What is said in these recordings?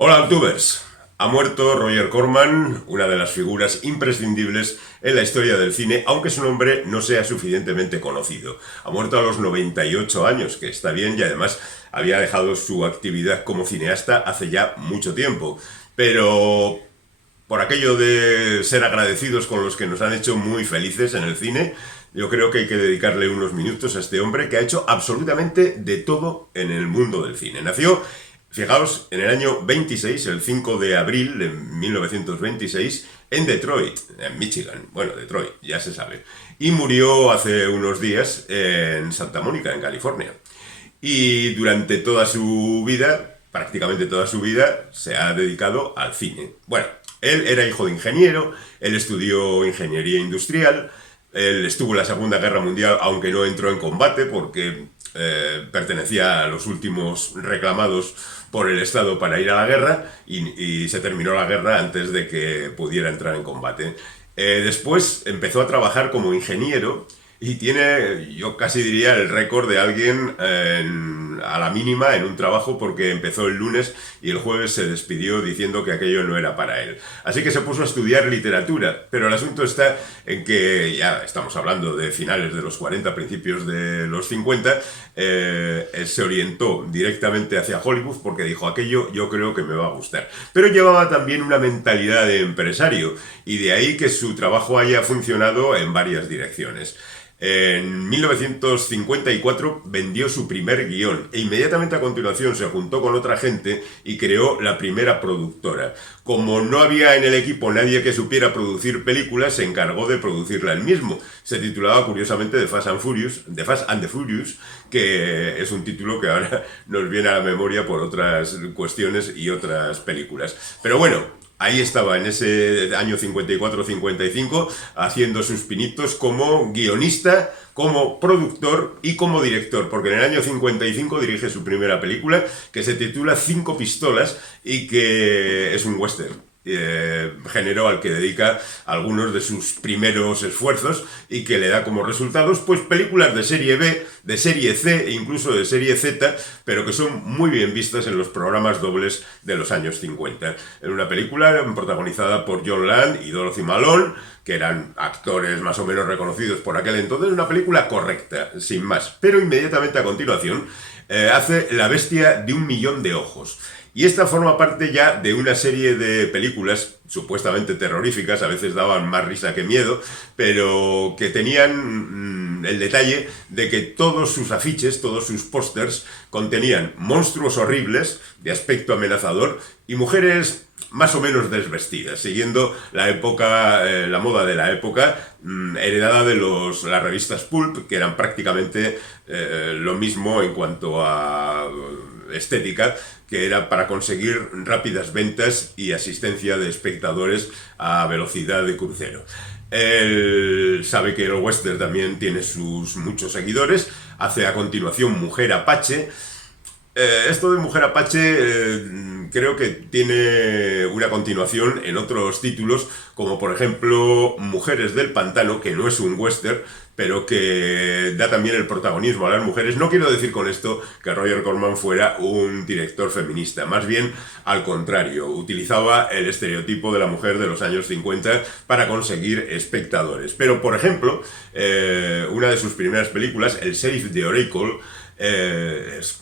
Hola, Altubers. Ha muerto Roger Corman, una de las figuras imprescindibles en la historia del cine, aunque su nombre no sea suficientemente conocido. Ha muerto a los 98 años, que está bien, y además había dejado su actividad como cineasta hace ya mucho tiempo. Pero por aquello de ser agradecidos con los que nos han hecho muy felices en el cine, yo creo que hay que dedicarle unos minutos a este hombre que ha hecho absolutamente de todo en el mundo del cine. Nació, fijaos, en el año 26, el 5 de abril de 1926, en Detroit, en Michigan. Bueno, Detroit, ya se sabe. Y murió hace unos días en Santa Mónica, en California. Y durante toda su vida, prácticamente toda su vida, se ha dedicado al cine. Bueno, él era hijo de ingeniero, él estudió ingeniería industrial, él estuvo en la Segunda Guerra Mundial, aunque no entró en combate porque pertenecía a los últimos reclamados por el Estado para ir a la guerra y se terminó la guerra antes de que pudiera entrar en combate. Después empezó a trabajar como ingeniero y tiene, yo casi diría, el récord de alguien a la mínima en un trabajo porque empezó el lunes y el jueves se despidió diciendo que aquello no era para él. Así que se puso a estudiar literatura, pero el asunto está en que, ya estamos hablando de finales de los 40, principios de los 50, se orientó directamente hacia Hollywood porque dijo, aquello yo creo que me va a gustar. Pero llevaba también una mentalidad de empresario y de ahí que su trabajo haya funcionado en varias direcciones. En 1954 vendió su primer guión e inmediatamente a continuación se juntó con otra gente y creó la primera productora. Como no había en el equipo nadie que supiera producir películas, se encargó de producirla él mismo. Se titulaba curiosamente The Fast and the Furious, que es un título que ahora nos viene a la memoria por otras cuestiones y otras películas. Pero bueno, ahí estaba, en ese año 54-55, haciendo sus pinitos como guionista, como productor y como director, porque en el año 55 dirige su primera película, que se titula Cinco Pistolas y que es un western. Género al que dedica algunos de sus primeros esfuerzos y que le da como resultados pues películas de serie B, de serie C e incluso de serie Z, pero que son muy bien vistas en los programas dobles de los años 50. En una película protagonizada por John Land y Dorothy Malone, que eran actores más o menos reconocidos por aquel entonces, una película correcta, sin más. Pero inmediatamente a continuación hace La bestia de un millón de ojos. Y esta forma parte ya de una serie de películas supuestamente terroríficas, a veces daban más risa que miedo, pero que tenían el detalle de que todos sus afiches, todos sus pósters, contenían monstruos horribles, de aspecto amenazador, y mujeres más o menos desvestidas, siguiendo la época, la moda de la época, heredada de las revistas Pulp, que eran prácticamente lo mismo en cuanto a estética, que era para conseguir rápidas ventas y asistencia de espectadores a velocidad de crucero. Él sabe que el western también tiene sus muchos seguidores, hace a continuación Mujer Apache. Esto de Mujer Apache creo que tiene una continuación en otros títulos, como por ejemplo Mujeres del Pantano, que no es un western, pero que da también el protagonismo a las mujeres. No quiero decir con esto que Roger Corman fuera un director feminista, más bien al contrario, utilizaba el estereotipo de la mujer de los años 50 para conseguir espectadores. Pero, por ejemplo, una de sus primeras películas, El sheriff de Oracle,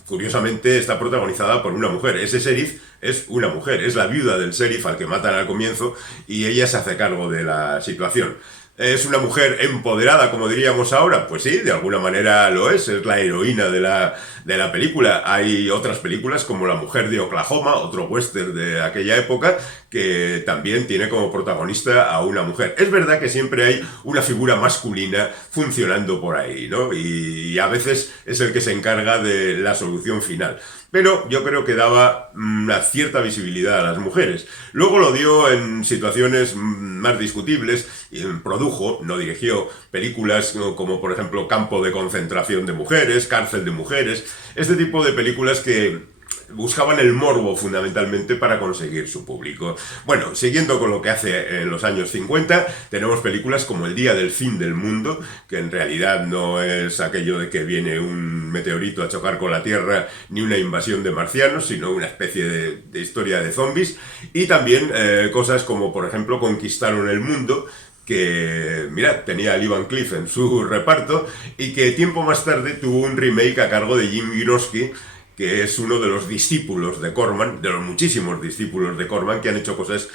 curiosamente está protagonizada por una mujer. Ese sheriff es una mujer, es la viuda del sheriff al que matan al comienzo y ella se hace cargo de la situación. ¿Es una mujer empoderada, como diríamos ahora? Pues sí, de alguna manera lo es la heroína de la película. Hay otras películas como La mujer de Oklahoma, otro western de aquella época, que también tiene como protagonista a una mujer. Es verdad que siempre hay una figura masculina funcionando por ahí, ¿no? Y a veces es el que se encarga de la solución final. Pero yo creo que daba una cierta visibilidad a las mujeres. Luego lo dio en situaciones más discutibles, y produjo, no dirigió, películas como por ejemplo Campo de concentración de mujeres, Cárcel de mujeres, este tipo de películas que buscaban el morbo fundamentalmente para conseguir su público. Bueno, siguiendo con lo que hace en los años 50, tenemos películas como El día del fin del mundo, que en realidad no es aquello de que viene un meteorito a chocar con la Tierra ni una invasión de marcianos, sino una especie de historia de zombies. Y también cosas como, por ejemplo, Conquistaron el mundo, que, mirad, tenía a Lee Van Cleef en su reparto y que tiempo más tarde tuvo un remake a cargo de Jim Wynorski, que es uno de los discípulos de Corman, de los muchísimos discípulos de Corman que han hecho cosas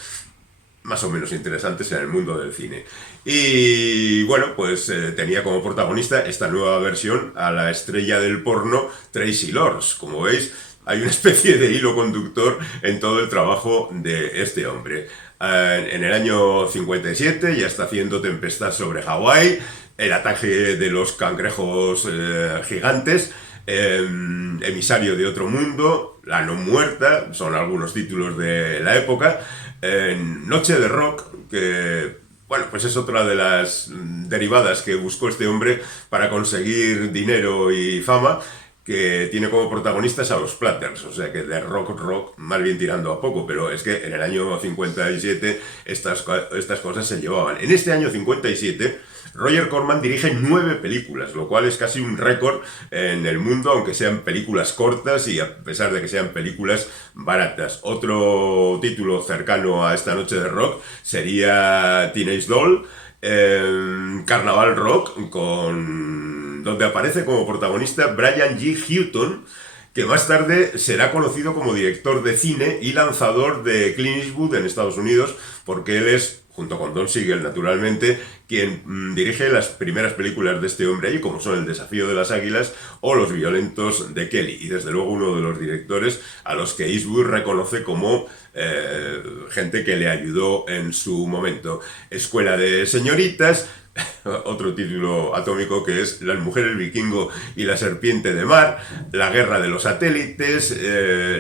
más o menos interesantes en el mundo del cine. Y bueno, pues tenía como protagonista esta nueva versión a la estrella del porno Tracy Lords. Como veis, hay una especie de hilo conductor en todo el trabajo de este hombre. En el año 57 ya está haciendo Tempestad sobre Hawái, El ataque de los cangrejos gigantes, Emisario de otro mundo, La no muerta, son algunos títulos de la época, Noche de rock, que bueno, pues es otra de las derivadas que buscó este hombre para conseguir dinero y fama, que tiene como protagonistas a los Platters, o sea que de rock, más bien tirando a poco, pero es que en el año 57 estas cosas se llevaban. En este año 57, Roger Corman dirige 9 películas, lo cual es casi un récord en el mundo, aunque sean películas cortas y a pesar de que sean películas baratas. Otro título cercano a esta noche de rock sería Teenage Doll, Carnaval Rock, donde aparece como protagonista Brian G. Houghton, que más tarde será conocido como director de cine y lanzador de Clint Eastwood en Estados Unidos, porque él es, junto con Don Siegel naturalmente, quien dirige las primeras películas de este hombre allí, como son El desafío de las águilas o Los violentos de Kelly, y desde luego uno de los directores a los que Eastwood reconoce como gente que le ayudó en su momento. Escuela de señoritas, otro título atómico que es Las mujeres vikingo y la serpiente de mar, La guerra de los satélites,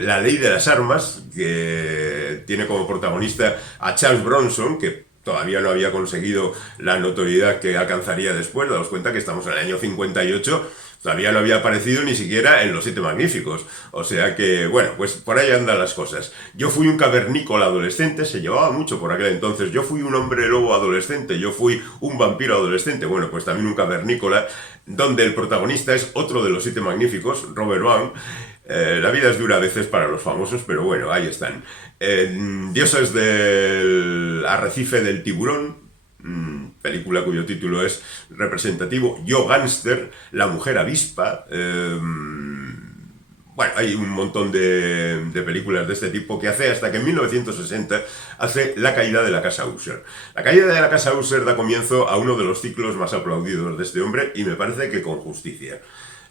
La ley de las armas, que tiene como protagonista a Charles Bronson, que todavía no había conseguido la notoriedad que alcanzaría después. Daos cuenta que estamos en el año 58, todavía no había aparecido ni siquiera en Los Siete Magníficos. O sea que, bueno, pues por ahí andan las cosas. Yo fui un cavernícola adolescente, se llevaba mucho por aquel entonces. Yo fui un hombre lobo adolescente, yo fui un vampiro adolescente. Bueno, pues también un cavernícola, donde el protagonista es otro de Los Siete Magníficos, Robert Vaughn. La vida es dura a veces para los famosos, pero bueno, ahí están. Dioses del arrecife del tiburón, película cuyo título es representativo, Yo Gánster, La mujer avispa. Bueno, hay un montón de películas de este tipo que hace hasta que en 1960 hace La caída de la casa Usher. La caída de la casa Usher da comienzo a uno de los ciclos más aplaudidos de este hombre y me parece que con justicia.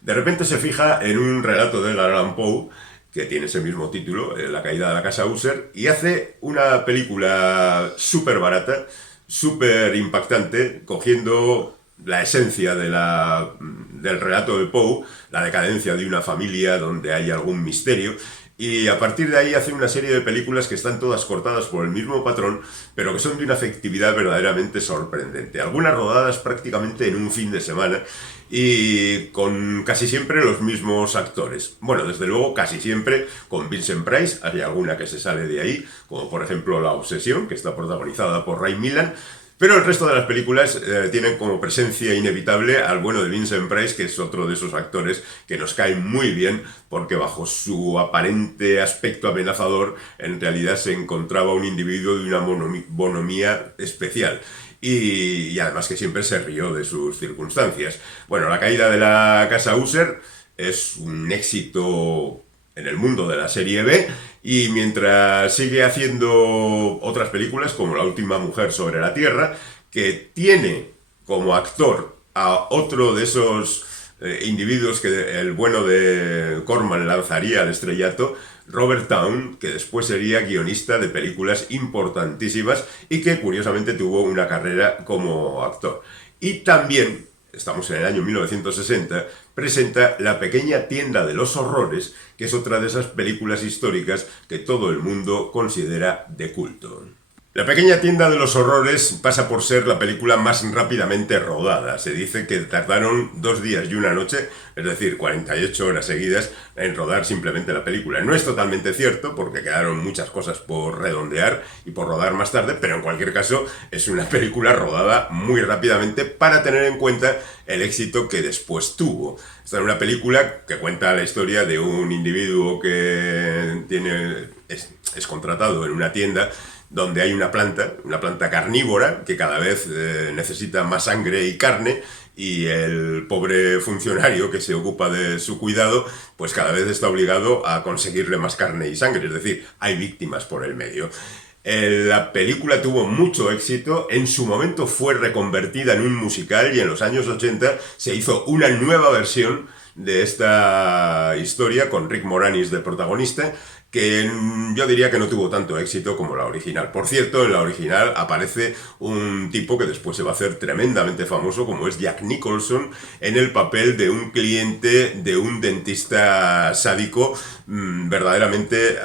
De repente se fija en un relato de Edgar Allan Poe que tiene ese mismo título, La caída de la casa Usher, y hace una película súper barata, súper impactante, cogiendo la esencia del relato de Poe, la decadencia de una familia donde hay algún misterio, y a partir de ahí hace una serie de películas que están todas cortadas por el mismo patrón, pero que son de una efectividad verdaderamente sorprendente. Algunas rodadas prácticamente en un fin de semana y con casi siempre los mismos actores. Bueno, desde luego casi siempre con Vincent Price, hay alguna que se sale de ahí, como por ejemplo La obsesión, que está protagonizada por Ray Milland. Pero el resto de las películas tienen como presencia inevitable al bueno de Vincent Price, que es otro de esos actores que nos caen muy bien, porque bajo su aparente aspecto amenazador, en realidad se encontraba un individuo de una bonomía especial. Y además que siempre se rió de sus circunstancias. Bueno, La caída de la casa Usher es un éxito en el mundo de la serie B, y mientras sigue haciendo otras películas como La última mujer sobre la tierra, que tiene como actor a otro de esos individuos que el bueno de Corman lanzaría al estrellato, Robert Towne, que después sería guionista de películas importantísimas y que curiosamente tuvo una carrera como actor. Y también, estamos en el año 1960, presenta La pequeña tienda de los horrores, que es otra de esas películas históricas que todo el mundo considera de culto. La pequeña tienda de los horrores pasa por ser la película más rápidamente rodada. Se dice que tardaron 2 días y una noche, es decir, 48 horas seguidas, en rodar simplemente la película. No es totalmente cierto, porque quedaron muchas cosas por redondear y por rodar más tarde, pero en cualquier caso es una película rodada muy rápidamente para tener en cuenta el éxito que después tuvo. Esta es una película que cuenta la historia de un individuo que es contratado en una tienda donde hay una planta carnívora que cada vez necesita más sangre y carne, y el pobre funcionario que se ocupa de su cuidado pues cada vez está obligado a conseguirle más carne y sangre, es decir, hay víctimas por el medio. La película tuvo mucho éxito, en su momento fue reconvertida en un musical y en los años 80 se hizo una nueva versión de esta historia con Rick Moranis de protagonista, que yo diría que no tuvo tanto éxito como la original. Por cierto, en la original aparece un tipo que después se va a hacer tremendamente famoso, como es Jack Nicholson, en el papel de un cliente de un dentista sádico verdaderamente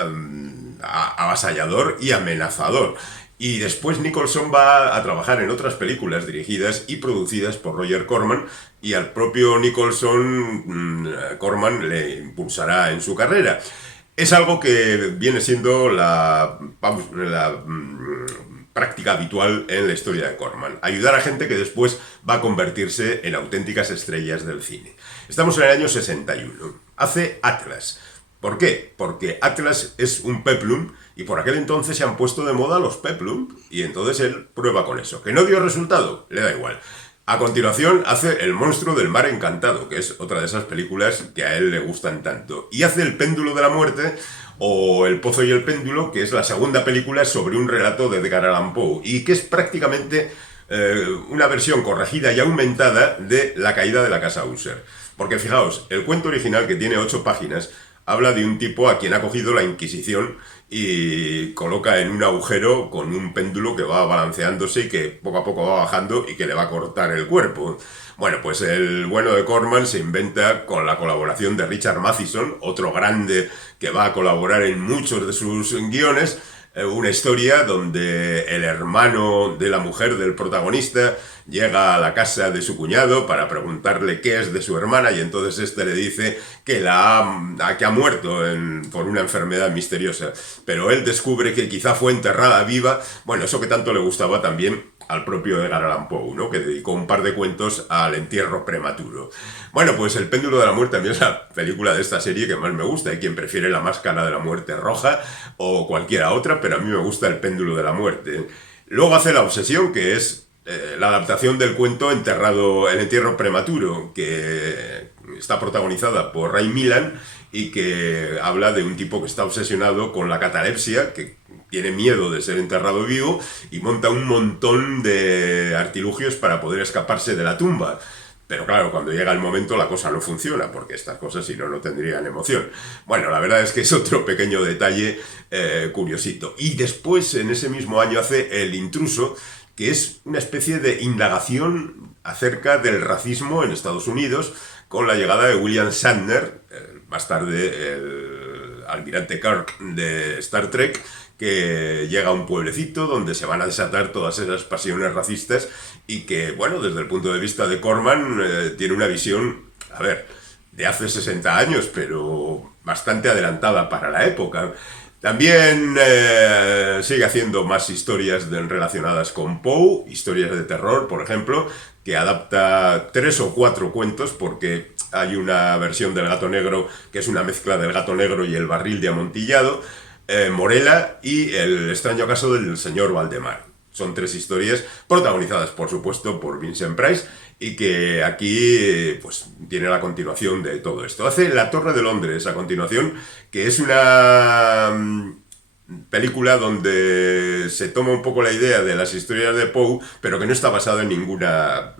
avasallador y amenazador. Y después Nicholson va a trabajar en otras películas dirigidas y producidas por Roger Corman, y al propio Nicholson Corman le impulsará en su carrera. Es algo que viene siendo la práctica habitual en la historia de Corman. Ayudar a gente que después va a convertirse en auténticas estrellas del cine. Estamos en el año 61. Hace Atlas. ¿Por qué? Porque Atlas es un peplum y por aquel entonces se han puesto de moda los peplum, y entonces él prueba con eso. ¿Que no dio resultado? Le da igual. A continuación hace El monstruo del mar encantado, que es otra de esas películas que a él le gustan tanto. Y hace El péndulo de la muerte, o El pozo y el péndulo, que es la segunda película sobre un relato de Edgar Allan Poe, y que es prácticamente una versión corregida y aumentada de La caída de la casa User. Porque fijaos, el cuento original, que tiene 8 páginas, habla de un tipo a quien ha cogido la Inquisición y coloca en un agujero con un péndulo que va balanceándose y que poco a poco va bajando y que le va a cortar el cuerpo. Bueno, pues el bueno de Corman se inventa, con la colaboración de Richard Matheson, otro grande que va a colaborar en muchos de sus guiones, una historia donde el hermano de la mujer del protagonista llega a la casa de su cuñado para preguntarle qué es de su hermana, y entonces este le dice que ha muerto por una enfermedad misteriosa, pero él descubre que quizá fue enterrada viva. Bueno, eso que tanto le gustaba también al propio Edgar Allan Poe, ¿no?, que dedicó un par de cuentos al entierro prematuro. Bueno, pues El péndulo de la muerte también es la película de esta serie que más me gusta. Hay quien prefiere La máscara de la muerte roja o cualquiera otra, pero a mí me gusta El péndulo de la muerte. Luego hace La obsesión, que es la adaptación del cuento El entierro prematuro, que está protagonizada por Ray Milland y que habla de un tipo que está obsesionado con la catalepsia, que tiene miedo de ser enterrado vivo y monta un montón de artilugios para poder escaparse de la tumba. Pero claro, cuando llega el momento la cosa no funciona, porque estas cosas si no, no tendrían emoción. Bueno, la verdad es que es otro pequeño detalle curiosito. Y después, en ese mismo año, hace El intruso, que es una especie de indagación acerca del racismo en Estados Unidos, con la llegada de William Shatner, más tarde el almirante Kirk de Star Trek, que llega a un pueblecito donde se van a desatar todas esas pasiones racistas, y que, bueno, desde el punto de vista de Corman, tiene una visión, a ver, de hace 60 años, pero bastante adelantada para la época. También sigue haciendo más historias relacionadas con Poe, historias de terror, por ejemplo, que adapta 3 o 4 cuentos, porque hay una versión del Gato Negro que es una mezcla del Gato Negro y el barril de amontillado, Morella y El extraño caso del señor Valdemar. Son 3 historias protagonizadas, por supuesto, por Vincent Price, y que aquí pues tiene la continuación de todo esto. Hace La Torre de Londres a continuación, que es una película donde se toma un poco la idea de las historias de Poe, pero que no está basada en ninguna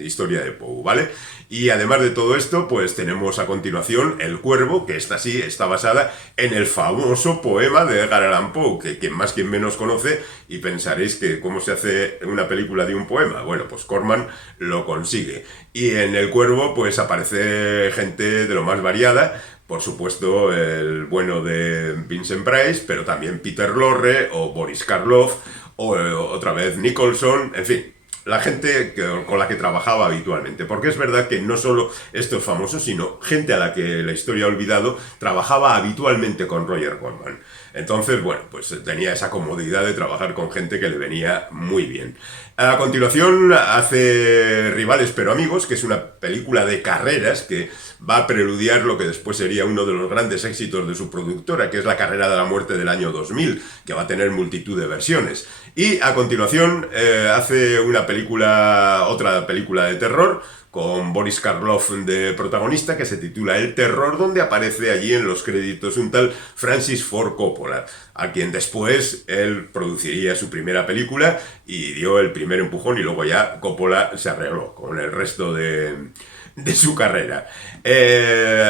historia de Poe, ¿vale? Y además de todo esto, pues tenemos a continuación El Cuervo, que esta sí está basada en el famoso poema de Edgar Allan Poe, que quien más quien menos conoce, y pensaréis que cómo se hace una película de un poema. Bueno, pues Corman lo consigue. Y en El Cuervo pues aparece gente de lo más variada. Por supuesto, el bueno de Vincent Price, pero también Peter Lorre o Boris Karloff o otra vez Nicholson, en fin, la gente con la que trabajaba habitualmente. Porque es verdad que no solo estos famosos, sino gente a la que la historia ha olvidado, trabajaba habitualmente con Roger Corman. Entonces, bueno, pues tenía esa comodidad de trabajar con gente que le venía muy bien. A continuación hace Rivales pero amigos, que es una película de carreras que va a preludiar lo que después sería uno de los grandes éxitos de su productora, que es La carrera de la muerte del año 2000, que va a tener multitud de versiones. Y a continuación hace otra película de terror, con Boris Karloff de protagonista, que se titula El Terror, donde aparece allí en los créditos un tal Francis Ford Coppola, a quien después él produciría su primera película y dio el primer empujón, y luego ya Coppola se arregló con el resto de su carrera.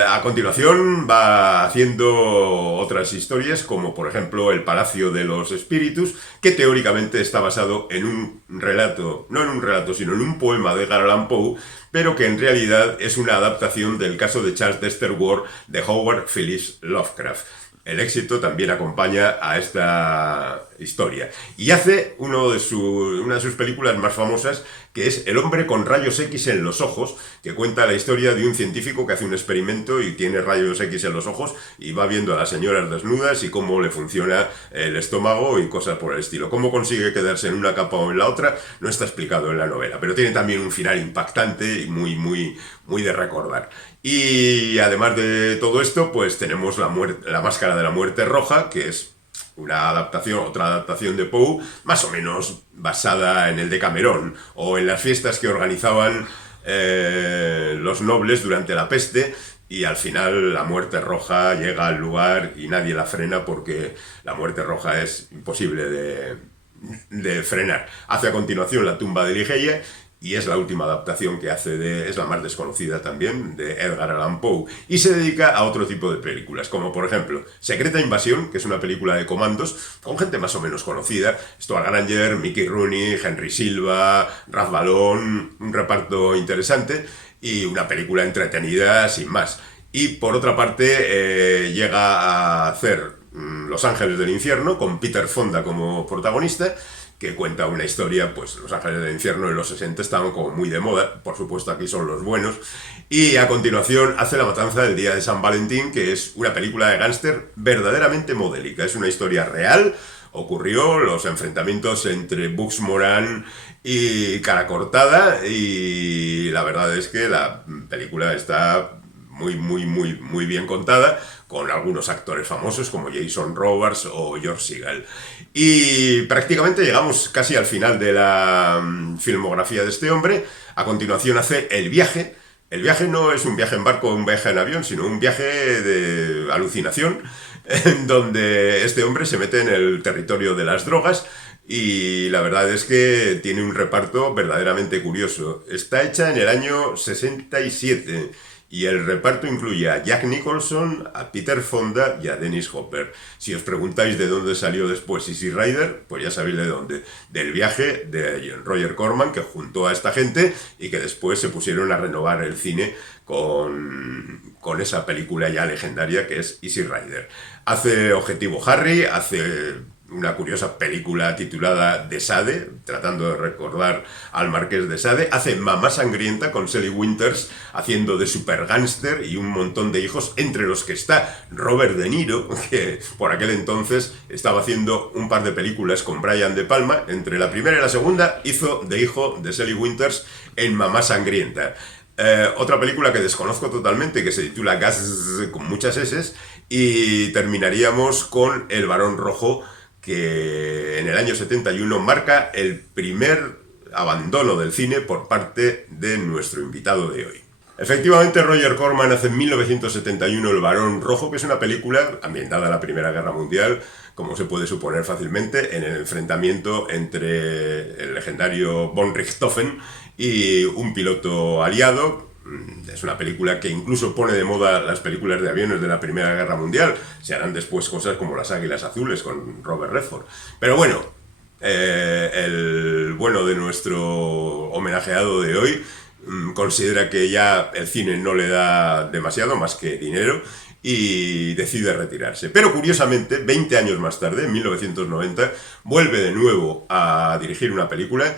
A continuación va haciendo otras historias, como por ejemplo El Palacio de los Espíritus, que teóricamente está basado en un relato, no en un relato, sino en un poema de Edgar Allan Poe, pero que en realidad es una adaptación del caso de Charles Dexter Ward de Howard Phillips Lovecraft. El éxito también acompaña a esta historia. Y hace una de sus películas más famosas, que es El hombre con rayos X en los ojos, que cuenta la historia de un científico que hace un experimento y tiene rayos X en los ojos y va viendo a las señoras desnudas y cómo le funciona el estómago y cosas por el estilo. Cómo consigue quedarse en una capa o en la otra no está explicado en la novela, pero tiene también un final impactante y muy de recordar. Y además de todo esto, pues tenemos La máscara de la muerte roja, que es otra adaptación de Poe, más o menos basada en el Decamerón, o en las fiestas que organizaban los nobles durante la peste, y al final la muerte roja llega al lugar y nadie la frena, porque la muerte roja es imposible de frenar. Hace a continuación La tumba de Ligeia, y es la última adaptación que hace es la más desconocida también, de Edgar Allan Poe, y se dedica a otro tipo de películas, como por ejemplo Secreta Invasión, que es una película de comandos con gente más o menos conocida, Stuart Granger, Mickey Rooney, Henry Silva, Ralph Ballon, un reparto interesante y una película entretenida sin más. Y por otra parte llega a hacer Los Ángeles del Infierno, con Peter Fonda como protagonista, que cuenta una historia, pues Los Ángeles del Infierno en los 60 estaban como muy de moda, por supuesto aquí son los buenos, y a continuación hace La matanza del día de San Valentín, que es una película de gángster verdaderamente modélica, es una historia real, ocurrió los enfrentamientos entre Bugs Moran y Cara Cortada, y la verdad es que la película está muy bien contada, con algunos actores famosos como Jason Robards o George Segal. Y prácticamente llegamos casi al final de la filmografía de este hombre. A continuación hace El viaje. El viaje no es un viaje en barco o un viaje en avión, sino un viaje de alucinación, en donde este hombre se mete en el territorio de las drogas. Y la verdad es que tiene un reparto verdaderamente curioso. Está hecha en el año 67 y el reparto incluye a Jack Nicholson, a Peter Fonda y a Dennis Hopper. Si os preguntáis de dónde salió después Easy Rider, pues ya sabéis de dónde. Del viaje de Roger Corman, que juntó a esta gente y que después se pusieron a renovar el cine con esa película ya legendaria que es Easy Rider. Hace Objetivo Harry, hace una curiosa película titulada De Sade, tratando de recordar al Marqués de Sade. Hace Mamá Sangrienta con Shelley Winters haciendo de supergánster y un montón de hijos, entre los que está Robert De Niro, que por aquel entonces estaba haciendo un par de películas con Brian De Palma. Entre la primera y la segunda hizo de hijo de Shelley Winters en Mamá Sangrienta. Otra película que desconozco totalmente, que se titula Gas, con muchas S, y terminaríamos con El Barón Rojo, que en el año 71 marca el primer abandono del cine por parte de nuestro invitado de hoy. Efectivamente, Roger Corman hace en 1971 El Barón Rojo, que es una película ambientada en la Primera Guerra Mundial, como se puede suponer fácilmente, en el enfrentamiento entre el legendario von Richthofen y un piloto aliado. Es una película que incluso pone de moda las películas de aviones de la Primera Guerra Mundial. Se harán después cosas como Las Águilas Azules con Robert Redford. Pero bueno, el bueno de nuestro homenajeado de hoy considera que ya el cine no le da demasiado más que dinero y decide retirarse. Pero curiosamente, 20 años más tarde, en 1990, vuelve de nuevo a dirigir una película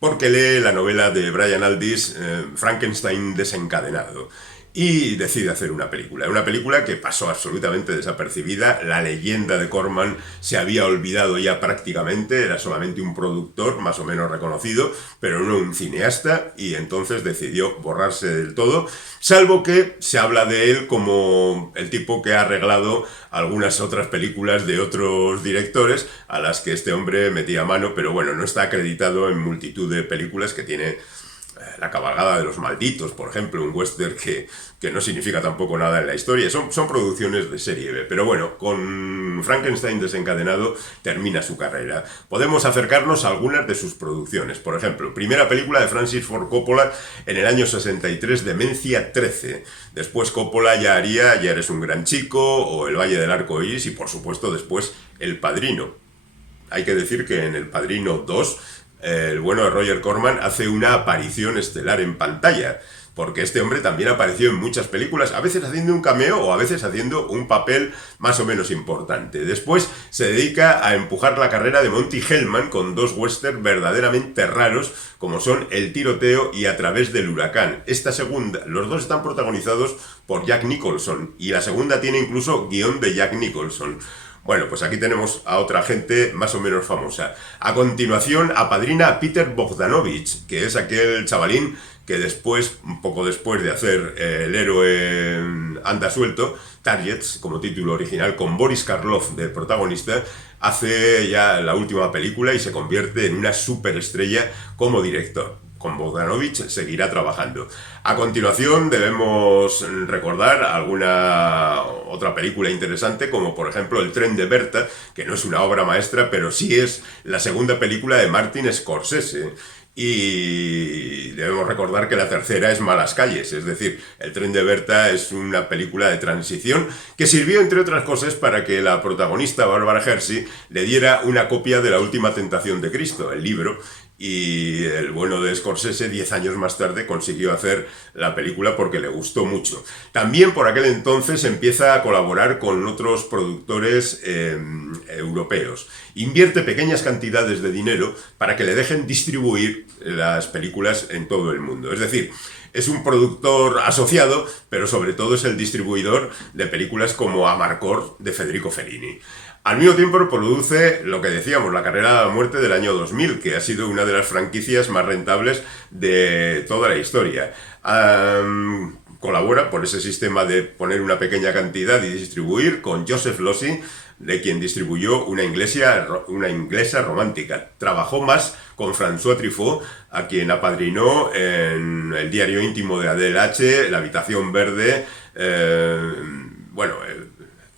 porque lee la novela de Brian Aldiss, Frankenstein desencadenado, y decide hacer una película que pasó absolutamente desapercibida. La leyenda de Corman se había olvidado ya prácticamente, era solamente un productor más o menos reconocido, pero no un cineasta, y entonces decidió borrarse del todo, salvo que se habla de él como el tipo que ha arreglado algunas otras películas de otros directores a las que este hombre metía mano, pero bueno, no está acreditado en multitud de películas que tiene. La cabalgada de los malditos, por ejemplo, un western que no significa tampoco nada en la historia. Son producciones de serie B. Pero bueno, con Frankenstein desencadenado termina su carrera. Podemos acercarnos a algunas de sus producciones. Por ejemplo, primera película de Francis Ford Coppola en el año 63, Demencia 13. Después Coppola ya haría Ya eres un gran chico o El Valle del Arco Iris y, por supuesto, después El Padrino. Hay que decir que en El Padrino 2... el bueno de Roger Corman hace una aparición estelar en pantalla, porque este hombre también apareció en muchas películas, a veces haciendo un cameo o a veces haciendo un papel más o menos importante. Después se dedica a empujar la carrera de Monty Hellman con dos westerns verdaderamente raros, como son El tiroteo y A través del huracán. Esta segunda, los dos están protagonizados por Jack Nicholson, y la segunda tiene incluso guión de Jack Nicholson. Bueno, pues aquí tenemos a otra gente más o menos famosa. A continuación, apadrina a Peter Bogdanovich, que es aquel chavalín que después, un poco después de hacer El héroe anda suelto, Targets, como título original, con Boris Karloff de protagonista, hace ya la última película y se convierte en una superestrella como director. Con Bogdanovich seguirá trabajando. A continuación debemos recordar alguna otra película interesante, como por ejemplo El tren de Berta, que no es una obra maestra, pero sí es la segunda película de Martin Scorsese. Y debemos recordar que la tercera es Malas calles, es decir, El tren de Berta es una película de transición que sirvió, entre otras cosas, para que la protagonista Barbara Hershey le diera una copia de La última tentación de Cristo, el libro, y el bueno de Scorsese 10 años más tarde consiguió hacer la película porque le gustó mucho. También por aquel entonces empieza a colaborar con otros productores europeos. Invierte pequeñas cantidades de dinero para que le dejen distribuir las películas en todo el mundo. Es decir, es un productor asociado, pero sobre todo es el distribuidor de películas como Amarcord de Federico Fellini. Al mismo tiempo produce lo que decíamos, La carrera a la muerte del año 2000, que ha sido una de las franquicias más rentables de toda la historia. Colabora por ese sistema de poner una pequeña cantidad y distribuir con Joseph Losey, de quien distribuyó una inglesa romántica. Trabajó más con François Truffaut, a quien apadrinó en El diario íntimo de Adele H, La habitación verde,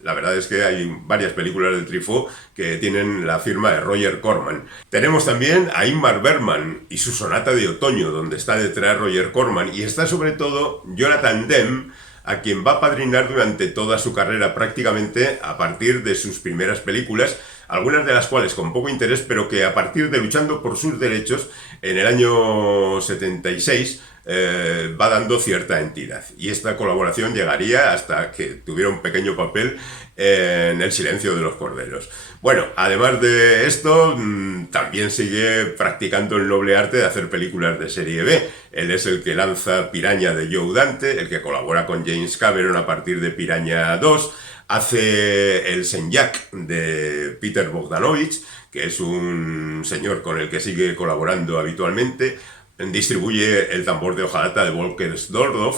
la verdad es que hay varias películas de Truffaut que tienen la firma de Roger Corman. Tenemos también a Ingmar Bergman y su Sonata de otoño, donde está detrás Roger Corman, y está sobre todo Jonathan Demme, a quien va a apadrinar durante toda su carrera prácticamente a partir de sus primeras películas, algunas de las cuales con poco interés, pero que a partir de Luchando por sus derechos, en el año 76, va dando cierta entidad. Y esta colaboración llegaría hasta que tuviera un pequeño papel en El silencio de los corderos. Bueno, además de esto, también sigue practicando el noble arte de hacer películas de serie B. Él es el que lanza Piraña de Joe Dante, el que colabora con James Cameron a partir de Piraña 2, hace El Senyak de Peter Bogdanovich, que es un señor con el que sigue colaborando habitualmente, distribuye El tambor de hojalata de Volker Stordorf,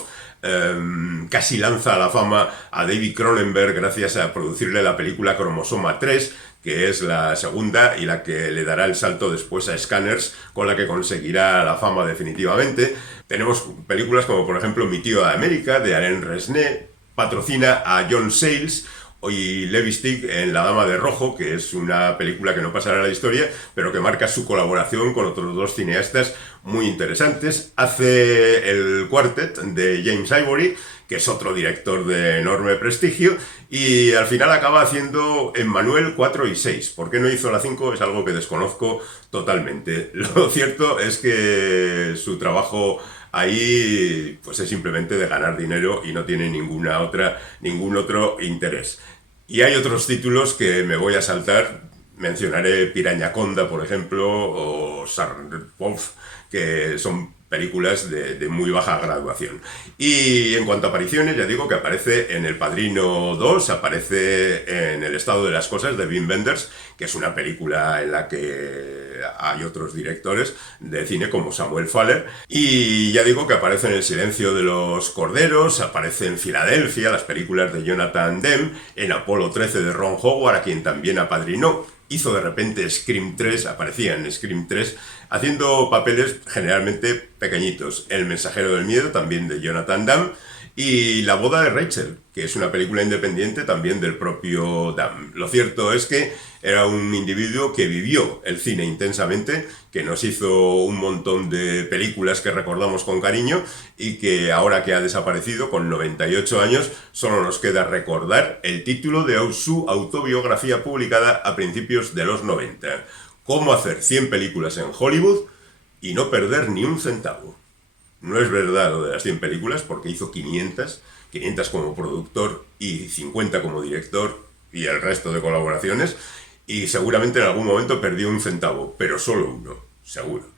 casi lanza a la fama a David Cronenberg gracias a producirle la película Cromosoma 3, que es la segunda y la que le dará el salto después a Scanners, con la que conseguirá la fama definitivamente. Tenemos películas como por ejemplo Mi tío de América, de Alain Resnais, patrocina a John Sayles, y Levi Stick en La dama de rojo, que es una película que no pasará a la historia, pero que marca su colaboración con otros dos cineastas muy interesantes. Hace El Quartet de James Ivory, que es otro director de enorme prestigio, y al final acaba haciendo Emmanuel 4 y 6. ¿Por qué no hizo la 5? Es algo que desconozco totalmente. Lo cierto es que su trabajo ahí pues es simplemente de ganar dinero y no tiene ningún otro interés. Y hay otros títulos que me voy a saltar. Mencionaré Pirañaconda, por ejemplo, o Sarpov, que son películas de muy baja graduación. Y en cuanto a apariciones, ya digo que aparece en El Padrino 2, aparece en El estado de las cosas de Wim Wenders, que es una película en la que hay otros directores de cine como Samuel Fuller. Y ya digo que aparece en El silencio de los corderos, aparece en Filadelfia, las películas de Jonathan Demme, en Apolo 13 de Ron Howard, a quien también apadrinó. Hizo de repente Scream 3, aparecía en Scream 3, haciendo papeles generalmente pequeñitos. El mensajero del miedo, también de Jonathan Demme, y La boda de Rachel, que es una película independiente también del propio Demme. Lo cierto es que era un individuo que vivió el cine intensamente, que nos hizo un montón de películas que recordamos con cariño y que ahora que ha desaparecido con 98 años solo nos queda recordar el título de su autobiografía publicada a principios de los 90. Cómo hacer 100 películas en Hollywood y no perder ni un centavo. No es verdad lo de las 100 películas porque hizo 500 como productor y 50 como director y el resto de colaboraciones, y seguramente en algún momento perdió un centavo, pero solo uno, seguro.